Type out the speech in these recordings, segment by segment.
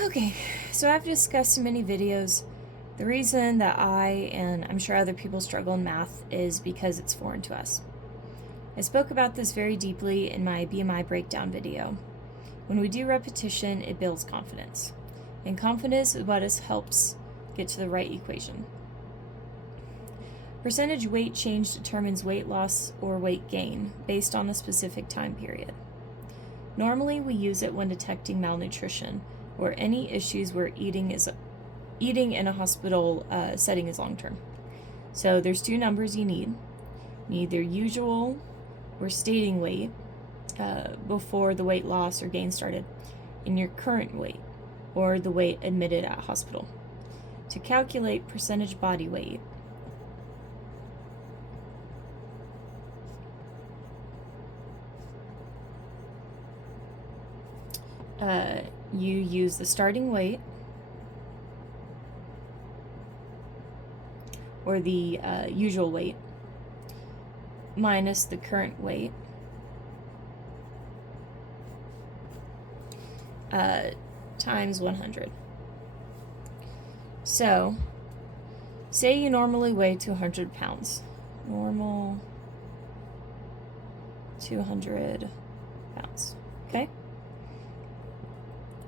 Okay, so I've discussed in many videos the reason that I and I'm sure other people struggle in math is because it's foreign to us. I spoke about this very deeply in my BMI breakdown video. When we do repetition, it builds confidence. And confidence is what helps get to the right equation. Percentage weight change determines weight loss or weight gain based on a specific time period. Normally, we use it when detecting malnutrition or any issues where eating in a hospital setting is long term. So there's two numbers you need. You need their usual or stating weight before the weight loss or gain started, and your current weight or the weight admitted at hospital. To calculate percentage body weight, you use the starting weight or the usual weight minus the current weight times 100. So, say you normally weigh 200 pounds. Normal 200 pounds, okay?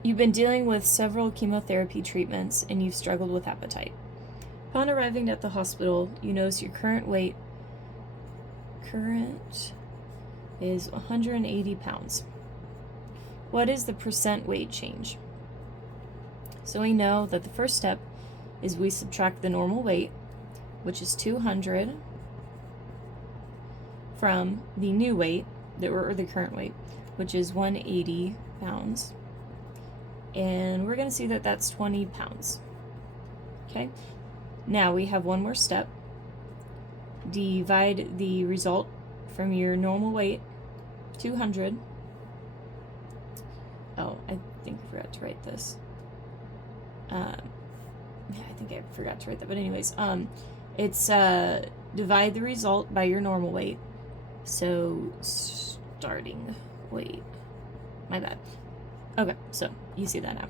You've been dealing with several chemotherapy treatments and you've struggled with appetite. Upon arriving at the hospital, you notice your current is 180 pounds. What is the percent weight change? So we know that the first step is we subtract the normal weight, which is 200, from the new weight, or the current weight, which is 180 pounds. And we're going to see that that's 20 pounds. Okay? Now we have one more step. Divide the result from your normal weight, 200. Oh, I think I forgot to write this. Yeah, I think I forgot to write that. But anyways, it's divide the result by your normal weight. So starting weight. My bad. Okay, so you see that now.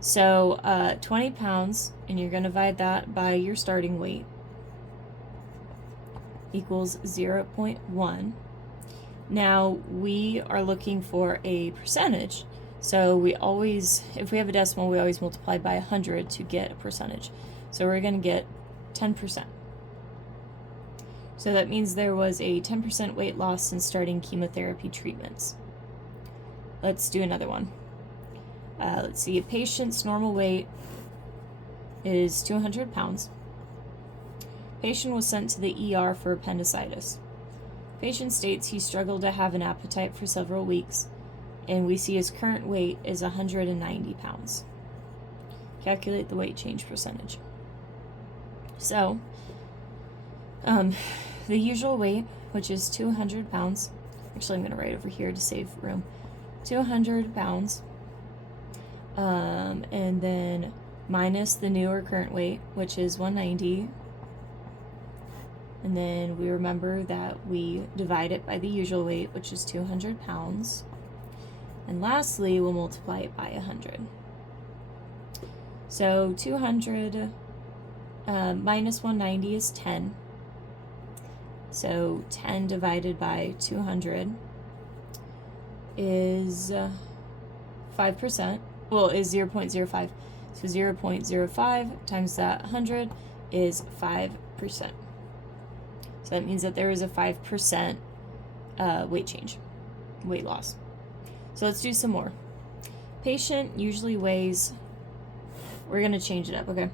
So 20 pounds, and you're going to divide that by your starting weight, equals 0.1. Now, we are looking for a percentage, so we always, if we have a decimal, we always multiply by 100 to get a percentage. So we're going to get 10%. So that means there was a 10% weight loss since starting chemotherapy treatments. Let's do another one. Let's see, a patient's normal weight is 200 pounds. Patient was sent to the ER for appendicitis. Patient states he struggled to have an appetite for several weeks, and we see his current weight is 190 pounds. Calculate the weight change percentage. So, the usual weight, which is 200 pounds, actually I'm going to write over here to save room, 200 pounds, and then minus the new or current weight, which is 190, and then we remember that we divide it by the usual weight, which is 200 pounds, and lastly we'll multiply it by 100. So 200 minus 190 is 10, so 10 divided by 200 is 5%. Well, is 0.05. So 0.05 times that 100 is 5%. So that means that there is a 5% weight change, weight loss. So let's do some more. Patient usually weighs, we're going to change it up, okay?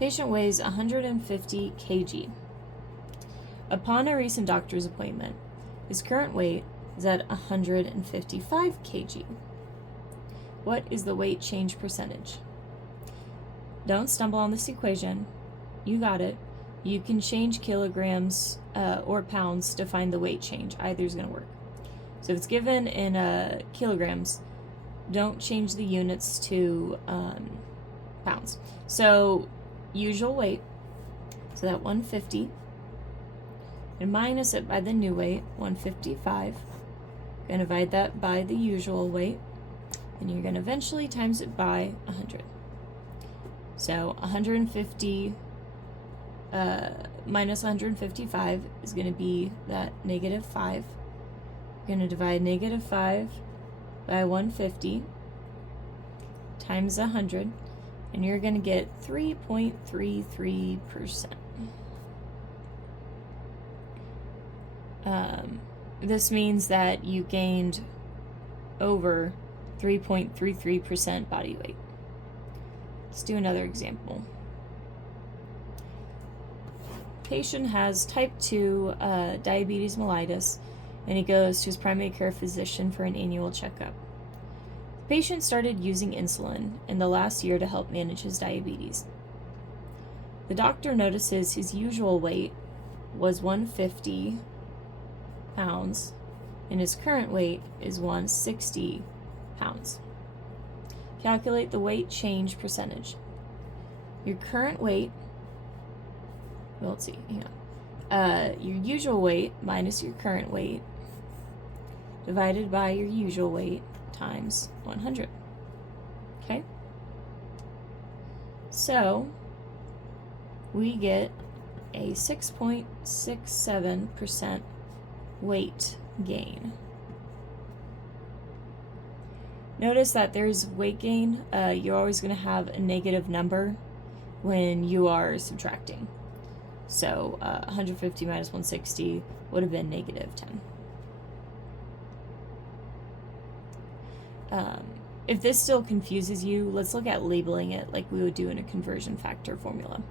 Patient weighs 150 kg. Upon a recent doctor's appointment, his current weight is at 155 kg. What is the weight change percentage? Don't stumble on this equation. You got it. You can change kilograms or pounds to find the weight change. Either is going to work. So if it's given in kilograms, don't change the units to pounds. So usual weight, so that 150, and minus it by the new weight, 155. Going to divide that by the usual weight, and you're going to eventually times it by 100. So 150 minus 155 is going to be that negative 5. You're going to divide negative 5 by 150 times 100, and you're going to get 3.33%. This means that you gained over 3.33% body weight. Let's do another example. Patient has type 2 diabetes mellitus, and he goes to his primary care physician for an annual checkup. The patient started using insulin in the last year to help manage his diabetes. The doctor notices his usual weight was 150 pounds, and his current weight is 160 pounds. Calculate the weight change percentage. Your current weight, well, let's see, hang on. Your usual weight minus your current weight divided by your usual weight times 100. Okay? So, we get a 6.67% weight gain. Notice that there's weight gain. You're always going to have a negative number when you are subtracting. So 150 minus 160 would have been negative 10. If this still confuses you, let's look at labeling it like we would do in a conversion factor formula.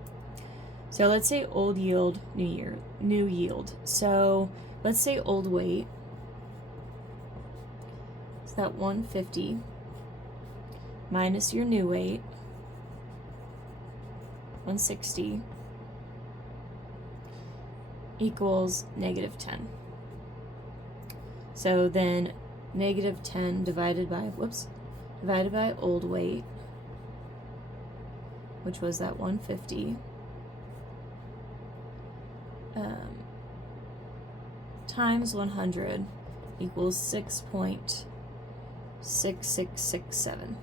So let's say old yield, new yield. So let's say old weight. So that 150 minus your new weight, 160, equals negative 10. So then negative 10 divided by old weight, which was that 150, times 100 equals 6.6667.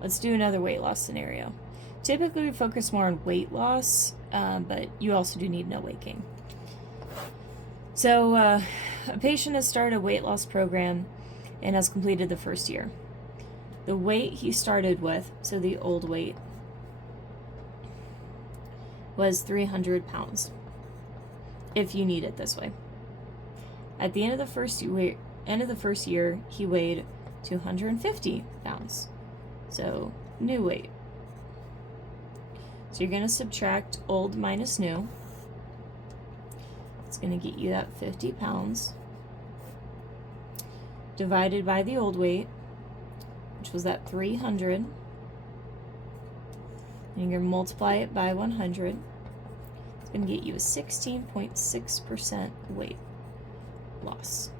Let's do another weight loss scenario. Typically we focus more on weight loss, but you also do need no weight gain. So a patient has started a weight loss program and has completed the first year. The weight he started with, so the old weight, was 300 pounds, if you need it this way. At the end of the first year, he weighed 250 pounds. So new weight. So you're going to subtract old minus new. It's going to get you that 50 pounds divided by the old weight, which was that 300. And you're going to multiply it by 100. It's going to get you a 16.6% weight loss.